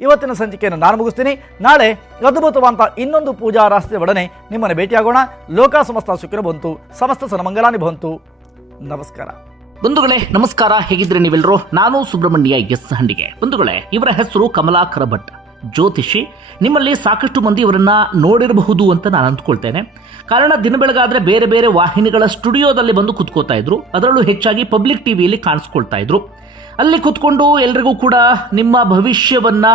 ಇವತ್ತಿನ ಸಂಚಿಕೆಯನ್ನು ನಾನು ಮುಗಿಸ್ತೀನಿ. ನಾಳೆ ಅದ್ಭುತವಂತ ಇನ್ನೊಂದು ಪೂಜಾ ರಹಸ್ಯ ಒಡನೆ ನಿಮ್ಮನ್ನು ಭೇಟಿಯಾಗೋಣ. ಲೋಕ ಸಮಸ್ತ ಸುಖಿನೋ ಭವಂತು, ಸಮಸ್ತ ಸನ್ಮಂಗಲಾನಿ ಭವಂತು. ನಮಸ್ಕಾರ ಬಂಧುಗಳೇ, ನಮಸ್ಕಾರ. ಹೇಗಿದ್ರೆ ನೀವೆಲ್ಲರೂ? ನಾನು ಸುಬ್ರಹ್ಮಣ್ಯ ಎಸ್ ಹಂಡಿಗೆ. ಬಂಧುಗಳೇ, ಇವರ ಹೆಸರು ಕಮಲಾಕರ ಭಟ್, ಜ್ಯೋತಿಷಿ. ನಿಮ್ಮಲ್ಲಿ ಸಾಕಷ್ಟು ಮಂದಿ ಇವರನ್ನ ನೋಡಿರಬಹುದು ಅಂತ ನಾನು ಅಂದ್ಕೊಳ್ತೇನೆ. ಕಾರಣ ದಿನ ಬೆಳಗಾದ್ರೆ ಬೇರೆ ಬೇರೆ ವಾಹಿನಿಗಳ ಸ್ಟುಡಿಯೋದಲ್ಲಿ ಬಂದು ಕುತ್ಕೋತಾ ಇದ್ರು. ಅದರಲ್ಲೂ ಹೆಚ್ಚಾಗಿ ಪಬ್ಲಿಕ್ ಟಿವಿಯಲ್ಲಿ ಕಾಣಿಸ್ಕೊಳ್ತಾ ಇದ್ರು. ಅಲ್ಲಿ ಕುತ್ಕೊಂಡು ಎಲ್ರಿಗೂ ಕೂಡ ನಿಮ್ಮ ಭವಿಷ್ಯವನ್ನ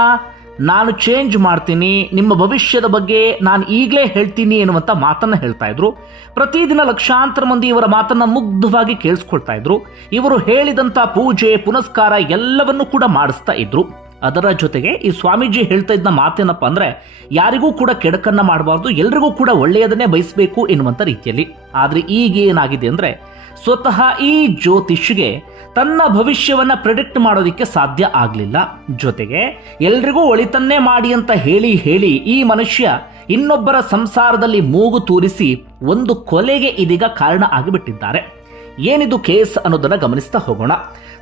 ನಾನು ಚೇಂಜ್ ಮಾಡ್ತೀನಿ, ನಿಮ್ಮ ಭವಿಷ್ಯದ ಬಗ್ಗೆ ನಾನು ಈಗಲೇ ಹೇಳ್ತೀನಿ ಎನ್ನುವಂಥ ಮಾತನ್ನು ಹೇಳ್ತಾ ಇದ್ರು. ಪ್ರತಿದಿನ ಲಕ್ಷಾಂತರ ಮಂದಿ ಇವರ ಮಾತನ್ನ ಮುಗ್ಧವಾಗಿ ಕೇಳಿಸ್ಕೊಳ್ತಾ ಇದ್ರು. ಇವರು ಹೇಳಿದಂಥ ಪೂಜೆ ಪುನಸ್ಕಾರ ಎಲ್ಲವನ್ನೂ ಕೂಡ ಮಾಡಿಸ್ತಾ ಇದ್ರು. ಅದರ ಜೊತೆಗೆ ಈ ಸ್ವಾಮೀಜಿ ಹೇಳ್ತಾ ಇದ್ದ ಮಾತೇನಪ್ಪ ಅಂದ್ರೆ, ಯಾರಿಗೂ ಕೂಡ ಕೆಡಕನ್ನ ಮಾಡಬಾರ್ದು, ಎಲ್ರಿಗೂ ಕೂಡ ಒಳ್ಳೆಯದನ್ನೇ ಬಯಸಬೇಕು ಎನ್ನುವಂಥ ರೀತಿಯಲ್ಲಿ. ಆದ್ರೆ ಈಗ ಏನಾಗಿದೆ ಅಂದ್ರೆ, ಸ್ವತಃ ಈ ಜ್ಯೋತಿಷ್ಗೆ ತನ್ನ ಭವಿಷ್ಯವನ್ನ ಪ್ರೆಡಿಕ್ಟ್ ಮಾಡೋದಕ್ಕೆ ಸಾಧ್ಯ ಆಗಲಿಲ್ಲ. ಜೊತೆಗೆ ಎಲ್ರಿಗೂ ಒಳಿತನ್ನೇ ಮಾಡಿ ಅಂತ ಹೇಳಿ ಹೇಳಿ ಈ ಮನುಷ್ಯ ಇನ್ನೊಬ್ಬರ ಸಂಸಾರದಲ್ಲಿ ಮೂಗು ತೂರಿಸಿ ಒಂದು ಕೊಲೆಗೆ ಇದೀಗ ಕಾರಣ ಆಗಿಬಿಟ್ಟಿದ್ದಾರೆ. ಏನಿದು ಕೇಸ್ ಅನ್ನೋದನ್ನ ಗಮನಿಸ್ತಾ ಹೋಗೋಣ.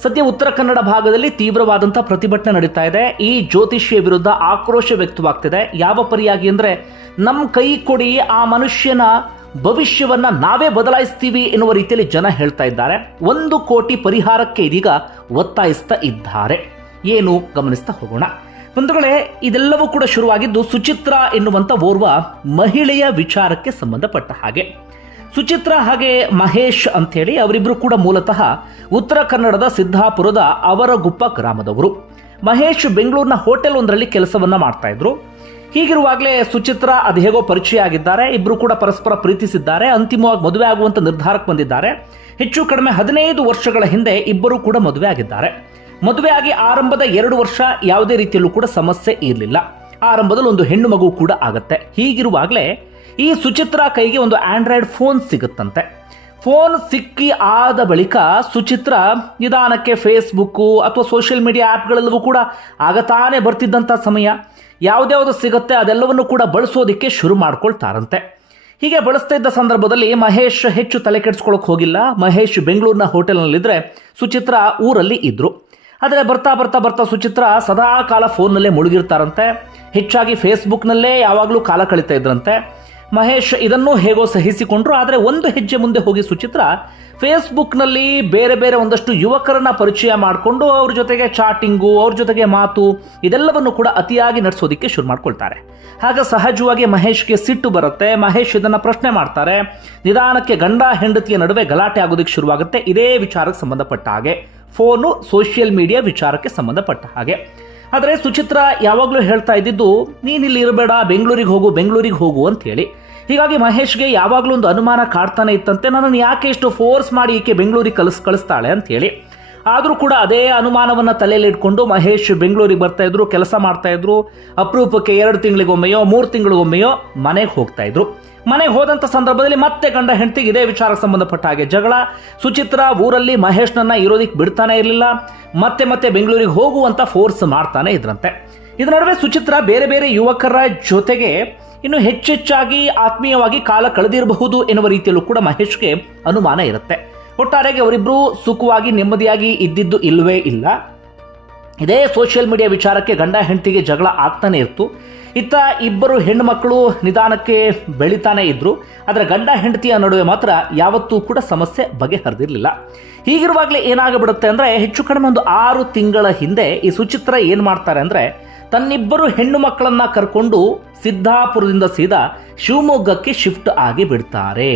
ಸದ್ಯ ಉತ್ತರ ಕನ್ನಡ ಭಾಗದಲ್ಲಿ ತೀವ್ರವಾದಂತಹ ಪ್ರತಿಭಟನೆ ನಡೀತಾ ಇದೆ. ಈ ಜ್ಯೋತಿಷಿಯ ವಿರುದ್ಧ ಆಕ್ರೋಶ ವ್ಯಕ್ತವಾಗ್ತಿದೆ. ಯಾವ ಪರಿಯಾಗಿ ಅಂದ್ರೆ, ನಮ್ಮ ಕೈ ಕೊಡಿ, ಆ ಮನುಷ್ಯನ ಭವಿಷ್ಯವನ್ನ ನಾವೇ ಬದಲಾಯಿಸ್ತೀವಿ ಎನ್ನುವ ರೀತಿಯಲ್ಲಿ ಜನ ಹೇಳ್ತಾ ಇದ್ದಾರೆ. 1 ಕೋಟಿ ಪರಿಹಾರಕ್ಕೆ ಇದೀಗ ಒತ್ತಾಯಿಸ್ತಾ ಇದ್ದಾರೆ. ಏನು ಗಮನಿಸ್ತಾ ಹೋಗೋಣ. ಬಂಧುಗಳೇ, ಇದೆಲ್ಲವೂ ಕೂಡ ಶುರುವಾಗಿದ್ದು ಸುಚಿತ್ರಾ ಎನ್ನುವಂತ ಓರ್ವ ಮಹಿಳೆಯ ವಿಚಾರಕ್ಕೆ ಸಂಬಂಧಪಟ್ಟ ಹಾಗೆ. ಸುಚಿತ್ರಾ ಹಾಗೆ ಮಹೇಶ್ ಅಂತೇಳಿ ಅವರಿಬ್ರು ಕೂಡ ಮೂಲತಃ ಉತ್ತರ ಕನ್ನಡದ ಸಿದ್ದಾಪುರದ ಅವರಗುಪ್ಪ ಗ್ರಾಮದವರು. ಮಹೇಶ್ ಬೆಂಗಳೂರಿನ ಹೋಟೆಲ್ ಒಂದರಲ್ಲಿ ಕೆಲಸವನ್ನ ಮಾಡ್ತಾ ಇದ್ರು. ಹೀಗಿರುವಾಗಲೇ ಸುಚಿತ್ರಾ ಅದು ಹೇಗೋ ಪರಿಚಯ ಆಗಿದ್ದಾರೆ. ಇಬ್ರು ಕೂಡ ಪರಸ್ಪರ ಪ್ರೀತಿಸಿದ್ದಾರೆ. ಅಂತಿಮವಾಗಿ ಮದುವೆ ಆಗುವಂತ ನಿರ್ಧಾರಕ್ಕೆ ಬಂದಿದ್ದಾರೆ. ಹೆಚ್ಚು ಕಡಿಮೆ 15 ವರ್ಷಗಳ ಹಿಂದೆ ಇಬ್ಬರು ಕೂಡ ಮದುವೆ ಆಗಿದ್ದಾರೆ. ಮದುವೆ ಆಗಿ ಆರಂಭದ 2 ವರ್ಷ ಯಾವುದೇ ರೀತಿಯಲ್ಲೂ ಕೂಡ ಸಮಸ್ಯೆ ಇರಲಿಲ್ಲ. ಆರಂಭದಲ್ಲಿ ಒಂದು ಹೆಣ್ಣು ಮಗು ಕೂಡ ಆಗತ್ತೆ. ಹೀಗಿರುವಾಗಲೇ ಈ ಸುಚಿತ್ರಾ ಕೈಗೆ ಒಂದು ಆಂಡ್ರಾಯ್ಡ್ ಫೋನ್ ಸಿಗುತ್ತಂತೆ. ಫೋನ್ ಸಿಕ್ಕಿ ಆದ ಬಳಿಕ ಸುಚಿತ್ರಾ ನಿಧಾನಕ್ಕೆ ಫೇಸ್ಬುಕ್ಕು ಅಥವಾ ಸೋಷಿಯಲ್ ಮೀಡಿಯಾ ಆ್ಯಪ್ಗಳೆಲ್ಲವೂ ಕೂಡ ಆಗತಾನೆ ಬರ್ತಿದ್ದಂಥ ಸಮಯ, ಯಾವುದ್ಯಾವುದು ಸಿಗುತ್ತೆ ಅದೆಲ್ಲವನ್ನು ಕೂಡ ಬಳಸೋದಕ್ಕೆ ಶುರು ಮಾಡ್ಕೊಳ್ತಾರಂತೆ. ಹೀಗೆ ಬಳಸ್ತಾ ಇದ್ದ ಸಂದರ್ಭದಲ್ಲಿ ಮಹೇಶ್ ಹೆಚ್ಚು ತಲೆ ಕೆಡಿಸ್ಕೊಳ್ಳೋಕೆ ಹೋಗಿಲ್ಲ. ಮಹೇಶ್ ಬೆಂಗಳೂರಿನ ಹೋಟೆಲ್ನಲ್ಲಿದ್ದರೆ ಸುಚಿತ್ರಾ ಊರಲ್ಲಿ ಇದ್ರು. ಆದರೆ ಬರ್ತಾ ಬರ್ತಾ ಬರ್ತಾ ಸುಚಿತ್ರಾ ಸದಾ ಕಾಲ ಫೋನ್ನಲ್ಲೇ ಮುಳುಗಿರ್ತಾರಂತೆ. ಹೆಚ್ಚಾಗಿ ಫೇಸ್ಬುಕ್ನಲ್ಲೇ ಯಾವಾಗಲೂ ಕಾಲ ಕಳೀತಾ ಇದ್ರಂತೆ. ಮಹೇಶ್ ಇದನ್ನು ಹೇಗೋ ಸಹಿಸಿಕೊಂಡ್ರು. ಆದರೆ ಒಂದು ಹೆಜ್ಜೆ ಮುಂದೆ ಹೋಗಿ ಸುಚಿತ್ರಾ ಫೇಸ್ಬುಕ್ನಲ್ಲಿ ಬೇರೆ ಬೇರೆ ಒಂದಷ್ಟು ಯುವಕರನ್ನ ಪರಿಚಯ ಮಾಡಿಕೊಂಡು ಅವ್ರ ಜೊತೆಗೆ ಚಾಟಿಂಗು, ಅವ್ರ ಜೊತೆಗೆ ಮಾತು, ಇದೆಲ್ಲವನ್ನು ಕೂಡ ಅತಿಯಾಗಿ ನಡೆಸೋದಕ್ಕೆ ಶುರು ಮಾಡ್ಕೊಳ್ತಾರೆ. ಹಾಗೆ ಸಹಜವಾಗಿ ಮಹೇಶ್ಗೆ ಸಿಟ್ಟು ಬರುತ್ತೆ. ಮಹೇಶ್ ಇದನ್ನು ಪ್ರಶ್ನೆ ಮಾಡ್ತಾರೆ. ನಿಧಾನಕ್ಕೆ ಗಂಡ ಹೆಂಡತಿಯ ನಡುವೆ ಗಲಾಟೆ ಆಗೋದಕ್ಕೆ ಶುರುವಾಗುತ್ತೆ. ಇದೇ ವಿಚಾರಕ್ಕೆ ಸಂಬಂಧಪಟ್ಟ ಹಾಗೆ, ಫೋನು ಸೋಷಿಯಲ್ ಮೀಡಿಯಾ ವಿಚಾರಕ್ಕೆ ಸಂಬಂಧಪಟ್ಟ ಹಾಗೆ. ಆದರೆ ಸುಚಿತ್ರಾ ಯಾವಾಗಲೂ ಹೇಳ್ತಾ ಇದ್ದಿದ್ದು, ನೀನಿಲ್ಲಿ ಇರಬೇಡ, ಬೆಂಗಳೂರಿಗೆ ಹೋಗು ಅಂತ ಹೇಳಿ. ಹೀಗಾಗಿ ಮಹೇಶ್ಗೆ ಯಾವಾಗಲೂ ಒಂದು ಅನುಮಾನ ಕಾಡ್ತಾನೆ ಇತ್ತಂತೆ, ನನ್ನನ್ನು ಯಾಕೆ ಇಷ್ಟು ಫೋರ್ಸ್ ಮಾಡಿ ಈಕೆ ಬೆಂಗಳೂರಿಗೆ ಕಳಿಸ್ತಾಳೆ ಅಂತ ಹೇಳಿ. ಆದರೂ ಕೂಡ ಅದೇ ಅನುಮಾನವನ್ನು ತಲೆಯಲ್ಲಿ ಇಟ್ಕೊಂಡು ಮಹೇಶ್ ಬೆಂಗಳೂರಿಗೆ ಬರ್ತಾ ಇದ್ರು, ಕೆಲಸ ಮಾಡ್ತಾ ಇದ್ರು. ಅಪರೂಪಕ್ಕೆ 2 ತಿಂಗಳಿಗೊಮ್ಮೆಯೋ 3 ತಿಂಗಳಿಗೊಮ್ಮೆಯೋ ಮನೆಗೆ ಹೋಗ್ತಾ ಇದ್ರು. ಮನೆಗೆ ಹೋದಂಥ ಸಂದರ್ಭದಲ್ಲಿ ಮತ್ತೆ ಗಂಡ ಹೆಂಡತಿಗೆ ಇದೇ ವಿಚಾರಕ್ಕೆ ಸಂಬಂಧಪಟ್ಟ ಹಾಗೆ ಜಗಳ. ಸುಚಿತ್ರಾ ಊರಲ್ಲಿ ಮಹೇಶ್ನನ್ನ ಇರೋದಕ್ಕೆ ಬಿಡ್ತಾನೆ ಇರಲಿಲ್ಲ. ಮತ್ತೆ ಮತ್ತೆ ಬೆಂಗಳೂರಿಗೆ ಹೋಗುವಂತ ಫೋರ್ಸ್ ಮಾಡ್ತಾನೆ ಇದ್ರಂತೆ. ಇದರ ನಡುವೆ ಸುಚಿತ್ರಾ ಬೇರೆ ಬೇರೆ ಯುವಕರ ಜೊತೆಗೆ ಇನ್ನು ಹೆಚ್ಚೆಚ್ಚಾಗಿ ಆತ್ಮೀಯವಾಗಿ ಕಾಲ ಕಳೆದಿರಬಹುದು ಎನ್ನುವ ರೀತಿಯಲ್ಲೂ ಕೂಡ ಮಹೇಶ್ಗೆ ಅನುಮಾನ ಇರುತ್ತೆ. ಒಟ್ಟಾರೆಯಾಗಿ ಅವರಿಬ್ಬರು ಸುಖವಾಗಿ ನೆಮ್ಮದಿಯಾಗಿ ಇದ್ದಿದ್ದು ಇಲ್ಲವೇ ಇಲ್ಲ. ಇದೇ ಸೋಷಿಯಲ್ ಮೀಡಿಯಾ ವಿಚಾರಕ್ಕೆ ಗಂಡ ಹೆಂಡತಿಗೆ ಜಗಳ ಆಗ್ತಾನೆ ಇತ್ತು. ಇತ್ತ ಇಬ್ಬರು ಹೆಣ್ಣು ಮಕ್ಕಳು ನಿಧಾನಕ್ಕೆ ಬೆಳಿತಾನೆ ಇದ್ರು. ಆದರೆ ಗಂಡ ಹೆಂಡತಿಯ ನಡುವೆ ಮಾತ್ರ ಯಾವತ್ತೂ ಕೂಡ ಸಮಸ್ಯೆ ಬಗೆಹರಿದಿರಲಿಲ್ಲ. ಹೀಗಿರುವಾಗಲೇ ಏನಾಗಬಿಡುತ್ತೆ ಅಂದರೆ, ಹೆಚ್ಚು ಕಡಿಮೆ ಒಂದು 6 ತಿಂಗಳ ಹಿಂದೆ ಈ ಸುಚಿತ್ರಾ ಏನು ಮಾಡ್ತಾರೆ ಅಂದರೆ, ತನ್ನಿಬ್ಬರು ಹೆಣ್ಣು ಮಕ್ಕಳನ್ನ ಕರ್ಕೊಂಡು ಸಿದ್ದಾಪುರದಿಂದ ಸೀದಾ ಶಿವಮೊಗ್ಗಕ್ಕೆ ಶಿಫ್ಟ್ ಆಗಿ ಬಿಡ್ತಾರೆ.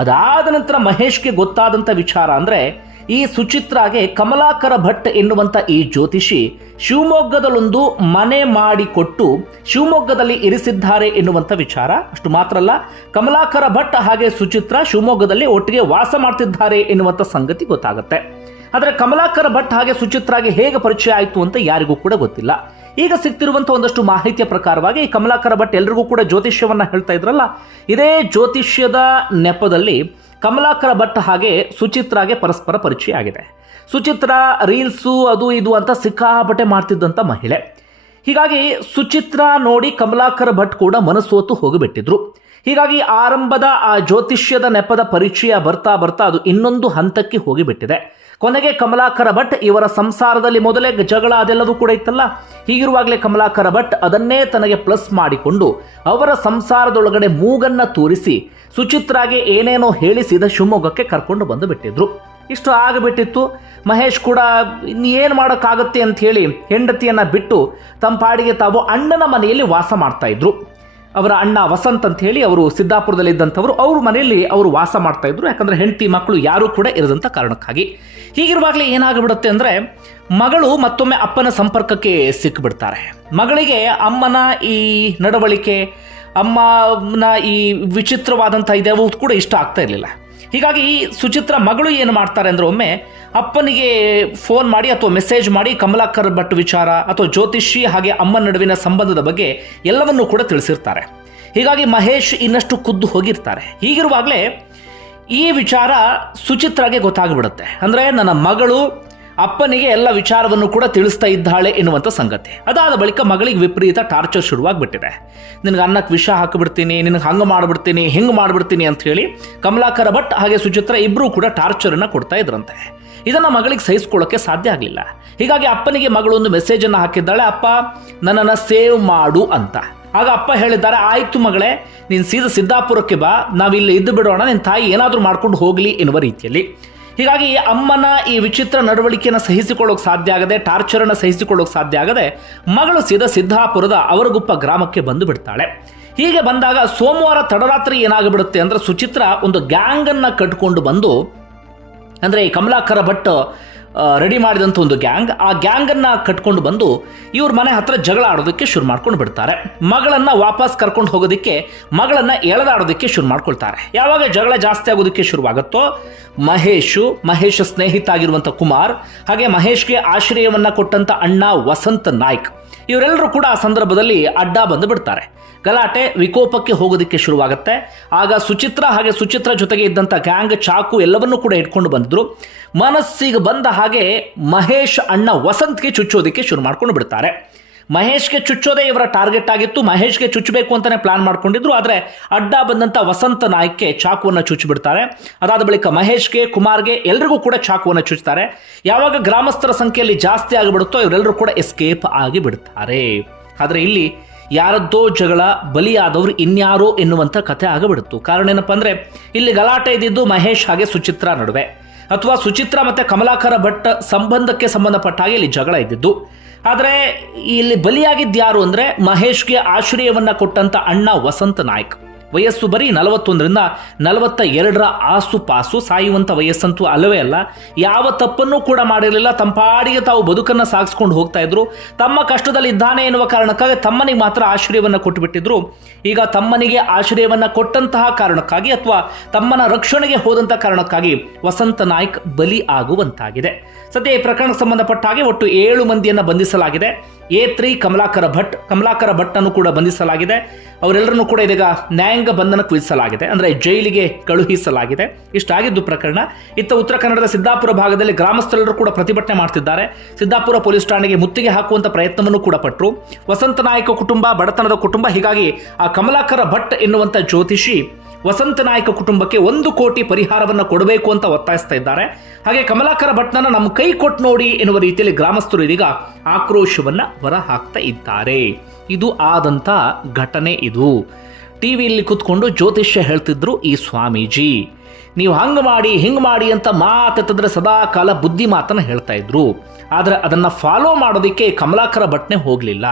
ಅದಾದ ನಂತರ ಮಹೇಶ್ಗೆ ಗೊತ್ತಾದಂಥ ವಿಚಾರ ಅಂದರೆ, ಈ ಸುಚಿತ್ರಾಗೆ ಕಮಲಾಕರ ಭಟ್ ಎನ್ನುವಂಥ ಈ ಜ್ಯೋತಿಷಿ ಶಿವಮೊಗ್ಗದಲ್ಲೊಂದು ಮನೆ ಮಾಡಿಕೊಟ್ಟು ಶಿವಮೊಗ್ಗದಲ್ಲಿ ಇರಿಸಿದ್ದಾರೆ ಎನ್ನುವಂಥ ವಿಚಾರ. ಅಷ್ಟು ಮಾತ್ರ ಅಲ್ಲ, ಕಮಲಾಕರ ಭಟ್ ಹಾಗೆ ಸುಚಿತ್ರಾ ಶಿವಮೊಗ್ಗದಲ್ಲಿ ಒಟ್ಟಿಗೆ ವಾಸ ಮಾಡ್ತಿದ್ದಾರೆ ಎನ್ನುವಂಥ ಸಂಗತಿ ಗೊತ್ತಾಗುತ್ತೆ. ಆದರೆ ಕಮಲಾಕರ ಭಟ್ ಹಾಗೆ ಸುಚಿತ್ರಾಗೆ ಹೇಗೆ ಪರಿಚಯ ಆಯಿತು ಅಂತ ಯಾರಿಗೂ ಕೂಡ ಗೊತ್ತಿಲ್ಲ. ಈಗ ಸಿಗ್ತಿರುವಂಥ ಒಂದಷ್ಟು ಮಾಹಿತಿಯ ಪ್ರಕಾರವಾಗಿ ಕಮಲಾಕರ ಭಟ್ ಎಲ್ರಿಗೂ ಕೂಡ ಜ್ಯೋತಿಷ್ಯವನ್ನ ಹೇಳ್ತಾ ಇದ್ರಲ್ಲ, ಇದೇ ಜ್ಯೋತಿಷ್ಯದ ನೆಪದಲ್ಲಿ ಕಮಲಾಕರ ಭಟ್ ಹಾಗೆ ಸುಚಿತ್ರಾಗೆ ಪರಸ್ಪರ ಪರಿಚಯ ಆಗಿದೆ. ಸುಚಿತ್ರಾ ರೀಲ್ಸು ಅದು ಇದು ಅಂತ ಸಿಕ್ಕಾಪಟ್ಟೆ ಮಾಡ್ತಿದ್ದಂಥ ಮಹಿಳೆ. ಹೀಗಾಗಿ ಸುಚಿತ್ರಾ ನೋಡಿ ಕಮಲಾಕರ ಭಟ್ ಕೂಡ ಮನಸೋತು ಹೋಗಿಬಿಟ್ಟಿದ್ರು. ಹೀಗಾಗಿ ಆರಂಭದ ಆ ಜ್ಯೋತಿಷ್ಯದ ನೆಪದ ಪರಿಚಯ ಬರ್ತಾ ಬರ್ತಾ ಅದು ಇನ್ನೊಂದು ಹಂತಕ್ಕೆ ಹೋಗಿಬಿಟ್ಟಿದೆ. ಕೊನೆಗೆ ಕಮಲಾಕರ ಭಟ್ ಇವರ ಸಂಸಾರದಲ್ಲಿ ಮೊದಲೇ ಜಗಳ ಅದೆಲ್ಲವೂ ಕೂಡ ಇತ್ತಲ್ಲ. ಹೀಗಿರುವಾಗಲೇ ಕಮಲಾಕರ ಭಟ್ ಅದನ್ನೇ ತನಗೆ ಪ್ಲಸ್ ಮಾಡಿಕೊಂಡು ಅವರ ಸಂಸಾರದೊಳಗಡೆ ಮೂಗನ್ನ ತೂರಿಸಿ ಸುಚಿತ್ರಾಗೆ ಏನೇನೋ ಹೇಳಿ ಸೀದಾ ಶಿವಮೊಗ್ಗಕ್ಕೆ ಕರ್ಕೊಂಡು ಬಂದು ಬಿಟ್ಟಿದ್ರು. ಇಷ್ಟು ಆಗಿಬಿಟ್ಟಿತ್ತು. ಮಹೇಶ್ ಕೂಡ ಇನ್ನೇನು ಮಾಡೋಕ್ಕಾಗುತ್ತೆ ಅಂತ ಹೇಳಿ ಹೆಂಡತಿಯನ್ನು ಬಿಟ್ಟು ತಮ್ಮ ಪಾಡಿಗೆ ತಾವು ಅಣ್ಣನ ಮನೆಯಲ್ಲಿ ವಾಸ ಮಾಡ್ತಾ ಇದ್ರು. ಅವರ ಅಣ್ಣ ವಸಂತ್ ಅಂತ ಹೇಳಿ ಅವರು ಸಿದ್ದಾಪುರದಲ್ಲಿದ್ದಂಥವ್ರು, ಅವ್ರ ಮನೆಯಲ್ಲಿ ಅವರು ವಾಸ ಮಾಡ್ತಾ ಇದ್ರು. ಯಾಕಂದರೆ ಹೆಂಡತಿ ಮಕ್ಕಳು ಯಾರೂ ಕೂಡ ಇರದಂಥ ಕಾರಣಕ್ಕಾಗಿ. ಹೀಗಿರುವಾಗಲೇ ಏನಾಗಿಬಿಡುತ್ತೆ ಅಂದರೆ ಮಗಳು ಮತ್ತೊಮ್ಮೆ ಅಪ್ಪನ ಸಂಪರ್ಕಕ್ಕೆ ಸಿಕ್ಕಿಬಿಡ್ತಾರೆ. ಮಗಳಿಗೆ ಅಮ್ಮನ ಈ ನಡವಳಿಕೆ, ಅಮ್ಮನ ಈ ವಿಚಿತ್ರವಾದಂಥ ಇದ್ಯಾವು ಕೂಡ ಇಷ್ಟ ಆಗ್ತಾ ಇರಲಿಲ್ಲ. ಹೀಗಾಗಿ ಸುಚಿತ್ರ ಮಗಳು ಏನು ಮಾಡ್ತಾರೆ ಅಂದರೆ ಒಮ್ಮೆ ಅಪ್ಪನಿಗೆ ಫೋನ್ ಮಾಡಿ ಅಥವಾ ಮೆಸೇಜ್ ಮಾಡಿ ಕಮಲಾಕರ್ ಭಟ್ ವಿಚಾರ ಅಥವಾ ಜ್ಯೋತಿಷಿ ಹಾಗೆ ಅಮ್ಮನ ನಡುವಿನ ಸಂಬಂಧದ ಬಗ್ಗೆ ಎಲ್ಲವನ್ನೂ ಕೂಡ ತಿಳಿಸಿರ್ತಾರೆ. ಹೀಗಾಗಿ ಮಹೇಶ್ ಇನ್ನಷ್ಟು ಖುದ್ದು ಹೋಗಿರ್ತಾರೆ. ಹೀಗಿರುವಾಗಲೇ ಈ ವಿಚಾರ ಸುಚಿತ್ರಾಗೆ ಗೊತ್ತಾಗ್ಬಿಡುತ್ತೆ. ಅಂದರೆ ನನ್ನ ಮಗಳು ಅಪ್ಪನಿಗೆ ಎಲ್ಲ ವಿಚಾರವನ್ನು ಕೂಡ ತಿಳಿಸ್ತಾ ಇದ್ದಾಳೆ ಎನ್ನುವಂಥ ಸಂಗತಿ. ಅದಾದ ಬಳಿಕ ಮಗಳಿಗೆ ವಿಪರೀತ ಟಾರ್ಚರ್ ಶುರುವಾಗ್ಬಿಟ್ಟಿದೆ. ನಿನಗೆ ಅನ್ನಕ್ಕೆ ವಿಷ ಹಾಕಿಬಿಡ್ತೀನಿ, ನಿನಗೆ ಹಂಗೆ ಮಾಡಿಬಿಡ್ತೀನಿ, ಹಿಂಗೆ ಮಾಡಿಬಿಡ್ತೀನಿ ಅಂತ ಹೇಳಿ ಕಮಲಾಕರ ಭಟ್ ಹಾಗೆ ಸುಚಿತ್ರ ಇಬ್ಬರೂ ಕೂಡ ಟಾರ್ಚರನ್ನು ಕೊಡ್ತಾ ಇದ್ರಂತೆ. ಇದನ್ನು ಮಗಳಿಗೆ ಸಹಿಸ್ಕೊಳ್ಳೋಕ್ಕೆ ಸಾಧ್ಯ ಆಗಲಿಲ್ಲ. ಹೀಗಾಗಿ ಅಪ್ಪನಿಗೆ ಮಗಳು ಒಂದು ಮೆಸೇಜನ್ನು ಹಾಕಿದ್ದಾಳೆ, ಅಪ್ಪ ನನ್ನನ್ನು ಸೇವ್ ಮಾಡು ಅಂತ. ಆಗ ಅಪ್ಪ ಹೇಳಿದ್ದಾರೆ, ಆಯಿತು ಮಗಳೇ, ನೀನು ಸೀದಾ ಸಿದ್ದಾಪುರಕ್ಕೆ ಬಾ, ನಾವಿಲ್ಲಿ ಇದ್ದು ಬಿಡೋಣ, ನಿನ್ನ ತಾಯಿ ಏನಾದರೂ ಮಾಡ್ಕೊಂಡು ಹೋಗಲಿ ಎನ್ನುವ ರೀತಿಯಲ್ಲಿ. ಹೀಗಾಗಿ ಅಮ್ಮನ ಈ ವಿಚಿತ್ರ ನಡವಳಿಕೆಯನ್ನು ಸಹಿಸಿಕೊಳ್ಳೋಕೆ ಸಾಧ್ಯ ಆಗದೆ, ಟಾರ್ಚರನ್ನು ಸಹಿಸಿಕೊಳ್ಳೋಕೆ ಸಾಧ್ಯ ಆಗದೆ ಮಗಳು ಸೀದಾ ಸಿದ್ದಾಪುರದ ಅವರಗುಪ್ಪ ಗ್ರಾಮಕ್ಕೆ ಬಂದು ಬಿಡ್ತಾಳೆ. ಹೀಗೆ ಬಂದಾಗ ಸೋಮವಾರ ತಡರಾತ್ರಿ ಏನಾಗಿಬಿಡುತ್ತೆ ಅಂದರೆ ಸುಚಿತ್ರ ಒಂದು ಗ್ಯಾಂಗನ್ನು ಕಟ್ಕೊಂಡು ಬಂದು, ಅಂದರೆ ಈ ಕಮಲಾಕರ ಭಟ್ ರೆಡಿ ಮಾಡಿದಂಥ ಒಂದು ಗ್ಯಾಂಗ್, ಆ ಗ್ಯಾಂಗನ್ನು ಕಟ್ಕೊಂಡು ಬಂದು ಇವ್ರ ಮನೆ ಹತ್ರ ಜಗಳ ಆಡೋದಕ್ಕೆ ಶುರು ಮಾಡ್ಕೊಂಡು ಬಿಡ್ತಾರೆ. ಮಗಳನ್ನು ವಾಪಸ್ ಕರ್ಕೊಂಡು ಹೋಗೋದಕ್ಕೆ, ಮಗಳನ್ನು ಎಳೆದಾಡೋದಕ್ಕೆ ಶುರು ಮಾಡ್ಕೊಳ್ತಾರೆ. ಯಾವಾಗ ಜಗಳ ಜಾಸ್ತಿ ಆಗೋದಕ್ಕೆ ಶುರುವಾಗುತ್ತೋ ಮಹೇಶ್ ಸ್ನೇಹಿತ ಆಗಿರುವಂಥ ಕುಮಾರ್ ಹಾಗೆ ಮಹೇಶ್ಗೆ ಆಶ್ರಯವನ್ನು ಕೊಟ್ಟಂಥ ಅಣ್ಣ ವಸಂತ್ ನಾಯ್ಕ್ ಇವರೆಲ್ಲರೂ ಕೂಡ ಆ ಸಂದರ್ಭದಲ್ಲಿ ಅಡ್ಡ ಬಂದು ಬಿಡ್ತಾರೆ. ಗಲಾಟೆ ವಿಕೋಪಕ್ಕೆ ಹೋಗೋದಕ್ಕೆ ಶುರುವಾಗುತ್ತೆ. ಆಗ ಸುಚಿತ್ರ ಹಾಗೆ ಸುಚಿತ್ರ ಜೊತೆಗೆ ಇದ್ದಂಥ ಗ್ಯಾಂಗ್ ಚಾಕು ಎಲ್ಲವನ್ನೂ ಕೂಡ ಇಟ್ಕೊಂಡು ಬಂದಿದ್ರು. ಮನಸ್ಸಿಗೆ ಬಂದ ಹಾಗೆ ಮಹೇಶ್ ಅಣ್ಣ ವಸಂತ್ಗೆ ಚುಚ್ಚೋದಕ್ಕೆ ಶುರು ಮಾಡ್ಕೊಂಡು ಬಿಡ್ತಾರೆ. ಮಹೇಶ್ಗೆ ಚುಚ್ಚೋದೇ ಇವರ ಟಾರ್ಗೆಟ್ ಆಗಿತ್ತು. ಮಹೇಶ್ಗೆ ಚುಚ್ಚಬೇಕು ಅಂತಲೇ ಪ್ಲಾನ್ ಮಾಡ್ಕೊಂಡಿದ್ರು. ಆದರೆ ಅಡ್ಡ ಬಂದಂಥ ವಸಂತ ನಾಯ್ಕ್ಗೆ ಚಾಕುವನ್ನು ಚುಚ್ಚಿಬಿಡ್ತಾರೆ. ಅದಾದ ಬಳಿಕ ಮಹೇಶ್ಗೆ, ಕುಮಾರ್ಗೆ ಎಲ್ರಿಗೂ ಕೂಡ ಚಾಕುವನ್ನು ಚುಚ್ತಾರೆ. ಯಾವಾಗ ಗ್ರಾಮಸ್ಥರ ಸಂಖ್ಯೆಯಲ್ಲಿ ಜಾಸ್ತಿ ಆಗಿಬಿಡುತ್ತೋ ಇವರೆಲ್ಲರೂ ಕೂಡ ಎಸ್ಕೇಪ್ ಆಗಿ ಬಿಡ್ತಾರೆ. ಆದರೆ ಇಲ್ಲಿ ಯಾರದ್ದೋ ಜಗಳ ಬಲಿಯಾದವರು ಇನ್ಯಾರೋ ಎನ್ನುವಂಥ ಕಥೆ ಆಗಿಬಿಡ್ತು. ಕಾರಣ ಏನಪ್ಪ ಅಂದರೆ ಇಲ್ಲಿ ಗಲಾಟೆ ಇದ್ದಿದ್ದು ಮಹೇಶ್ ಹಾಗೆ ಸುಚಿತ್ರ ನಡುವೆ, ಅಥವಾ ಸುಚಿತ್ರ ಮತ್ತು ಕಮಲಾಕರ ಭಟ್ ಸಂಬಂಧಕ್ಕೆ ಸಂಬಂಧಪಟ್ಟ ಹಾಗೆ ಇಲ್ಲಿ ಜಗಳ ಇದ್ದಿದ್ದು. ಆದರೆ ಇಲ್ಲಿ ಬಲಿಯಾಗಿದ್ದು ಯಾರು ಅಂದರೆ ಮಹೇಶ್ಗೆ ಆಶ್ರಯವನ್ನು ಕೊಟ್ಟಂಥ ಅಣ್ಣ ವಸಂತ ನಾಯ್ಕ್. ವಯಸ್ಸು ಬರೀ 41ರಿಂದ 42 ಆಸುಪಾಸು. ಸಾಯುವಂಥ ವಯಸ್ಸಂತೂ ಅಲ್ಲವೇ ಅಲ್ಲ. ಯಾವ ತಪ್ಪನ್ನೂ ಕೂಡ ಮಾಡಿರಲಿಲ್ಲ. ತಮ್ಮ ಪಾಡಿಗೆ ತಾವು ಬದುಕನ್ನು ಸಾಗಿಸ್ಕೊಂಡು ಹೋಗ್ತಾ ಇದ್ರು. ತಮ್ಮ ಕಷ್ಟದಲ್ಲಿ ಇದ್ದಾನೆ ಎನ್ನುವ ಕಾರಣಕ್ಕಾಗಿ ತಮ್ಮನಿಗೆ ಮಾತ್ರ ಆಶ್ರಯವನ್ನು ಕೊಟ್ಟುಬಿಟ್ಟಿದ್ರು. ಈಗ ತಮ್ಮನಿಗೆ ಆಶ್ರಯವನ್ನು ಕೊಟ್ಟಂತಹ ಕಾರಣಕ್ಕಾಗಿ ಅಥವಾ ತಮ್ಮನ ರಕ್ಷಣೆಗೆ ಹೋದಂಥ ಕಾರಣಕ್ಕಾಗಿ ವಸಂತ ನಾಯ್ಕ್ ಬಲಿ ಆಗುವಂತಾಗಿದೆ. ಸದ್ಯ ಈ ಪ್ರಕರಣಕ್ಕೆ ಸಂಬಂಧಪಟ್ಟ ಹಾಗೆ ಒಟ್ಟು 7 ಮಂದಿಯನ್ನು ಬಂಧಿಸಲಾಗಿದೆ. A3 ಕಮಲಾಕರ ಭಟ್ ಅನ್ನು ಕೂಡ ಬಂಧಿಸಲಾಗಿದೆ. ಅವರೆಲ್ಲರನ್ನೂ ಕೂಡ ಇದೀಗ ನ್ಯಾಯಾಂಗ ಬಂಧನಕ್ಕೆ ವಿಧಿಸಲಾಗಿದೆ, ಅಂದರೆ ಜೈಲಿಗೆ ಕಳುಹಿಸಲಾಗಿದೆ. ಇಷ್ಟಾಗಿದ್ದು ಪ್ರಕರಣ. ಇತ್ತ ಉತ್ತರ ಕನ್ನಡದ ಸಿದ್ದಾಪುರ ಭಾಗದಲ್ಲಿ ಗ್ರಾಮಸ್ಥರೆಲ್ಲರೂ ಕೂಡ ಪ್ರತಿಭಟನೆ ಮಾಡ್ತಿದ್ದಾರೆ. ಸಿದ್ದಾಪುರ ಪೊಲೀಸ್ ಠಾಣೆಗೆ ಮುತ್ತಿಗೆ ಹಾಕುವಂಥ ಪ್ರಯತ್ನವನ್ನು ಕೂಡ ಪಟ್ಟರು. ವಸಂತ ನಾಯಕ ಕುಟುಂಬ ಬಡತನದ ಕುಟುಂಬ. ಹೀಗಾಗಿ ಆ ಕಮಲಾಕರ ಭಟ್ ಎನ್ನುವಂಥ ಜ್ಯೋತಿಷಿ ವಸಂತ ನಾಯಕ ಕುಟುಂಬಕ್ಕೆ 1 ಕೋಟಿ ಪರಿಹಾರವನ್ನು ಕೊಡಬೇಕು ಅಂತ ಒತ್ತಾಯಿಸ್ತಾ ಇದ್ದಾರೆ. ಹಾಗೆ ಕಮಲಾಕರ ಭಟ್ನನ್ನು ನಮ್ಮ ಕೈ ಕೊಟ್ಟು ನೋಡಿ ಎನ್ನುವ ರೀತಿಯಲ್ಲಿ ಗ್ರಾಮಸ್ಥರು ಇದೀಗ ಆಕ್ರೋಶವನ್ನು ಹೊರ ಹಾಕ್ತಾ ಇದ್ದಾರೆ. ಇದು ಆದಂಥ ಘಟನೆ. ಇದು ಟಿವಿಯಲ್ಲಿ ಕೂತ್ಕೊಂಡು ಜ್ಯೋತಿಷ್ಯ ಹೇಳ್ತಿದ್ರು ಈ ಸ್ವಾಮೀಜಿ. ನೀವು ಹಂಗೆ ಮಾಡಿ ಹಿಂಗೆ ಮಾಡಿ ಅಂತ ಮಾತೆತ್ತಿದ್ರೆ ಸದಾ ಕಾಲ ಬುದ್ಧಿ ಮಾತನ್ನು ಹೇಳ್ತಾ ಇದ್ರು. ಆದರೆ ಅದನ್ನು ಫಾಲೋ ಮಾಡೋದಕ್ಕೆ ಕಮಲಾಕರ ಭಟ್ನೆ ಹೋಗಲಿಲ್ಲ.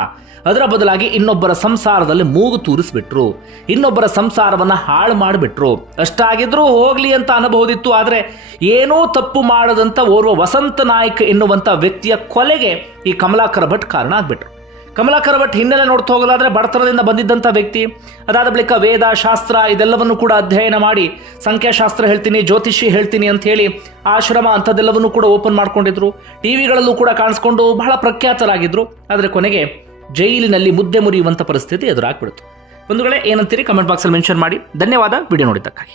ಅದರ ಬದಲಾಗಿ ಇನ್ನೊಬ್ಬರ ಸಂಸಾರದಲ್ಲಿ ಮೂಗು ತೂರಿಸ್ಬಿಟ್ರು, ಇನ್ನೊಬ್ಬರ ಸಂಸಾರವನ್ನು ಹಾಳು ಮಾಡಿಬಿಟ್ರು. ಅಷ್ಟಾಗಿದ್ರೂ ಹೋಗ್ಲಿ ಅಂತ ಅನ್ಬಹುದಿತ್ತು. ಆದರೆ ಏನೂ ತಪ್ಪು ಮಾಡದಂಥ ಓರ್ವ ವಸಂತ ನಾಯ್ಕ್ ಎನ್ನುವಂಥ ವ್ಯಕ್ತಿಯ ಕೊಲೆಗೆ ಈ ಕಮಲಾಕರ ಭಟ್ ಕಾರಣ ಆಗ್ಬಿಟ್ರು. ಕಮಲಾಕರ ಭಟ್ ಹಿನ್ನೆಲೆ ನೋಡ್ತಾ ಹೋಗೋದಾದ್ರೆ ಬಡತನದಿಂದ ಬಂದಿದ್ದಂಥ ವ್ಯಕ್ತಿ. ಅದಾದ ಬಳಿಕ ವೇದ ಶಾಸ್ತ್ರ ಇದೆಲ್ಲವನ್ನು ಕೂಡ ಅಧ್ಯಯನ ಮಾಡಿ ಸಂಖ್ಯಾಶಾಸ್ತ್ರ ಹೇಳ್ತೀನಿ, ಜ್ಯೋತಿಷಿ ಹೇಳ್ತೀನಿ ಅಂತ ಹೇಳಿ ಆಶ್ರಮ ಅಂಥದ್ದೆಲ್ಲವನ್ನು ಕೂಡ ಓಪನ್ ಮಾಡ್ಕೊಂಡಿದ್ರು. ಟಿವಿಗಳಲ್ಲೂ ಕೂಡ ಕಾಣಿಸ್ಕೊಂಡು ಬಹಳ ಪ್ರಖ್ಯಾತರಾಗಿದ್ರು. ಆದರೆ ಕೊನೆಗೆ ಜೈಲಿನಲ್ಲಿ ಮುದ್ದೆ ಮುರಿಯುವಂಥ ಪರಿಸ್ಥಿತಿ ಎದುರಾಗ್ಬಿಡ್ತು. ಬಂಧುಗಳೇ, ಏನಂತೀರಿ ಕಮೆಂಟ್ ಬಾಕ್ಸಲ್ಲಿ ಮೆನ್ಷನ್ ಮಾಡಿ. ಧನ್ಯವಾದ ವಿಡಿಯೋ ನೋಡಿದ್ದಕ್ಕಾಗಿ.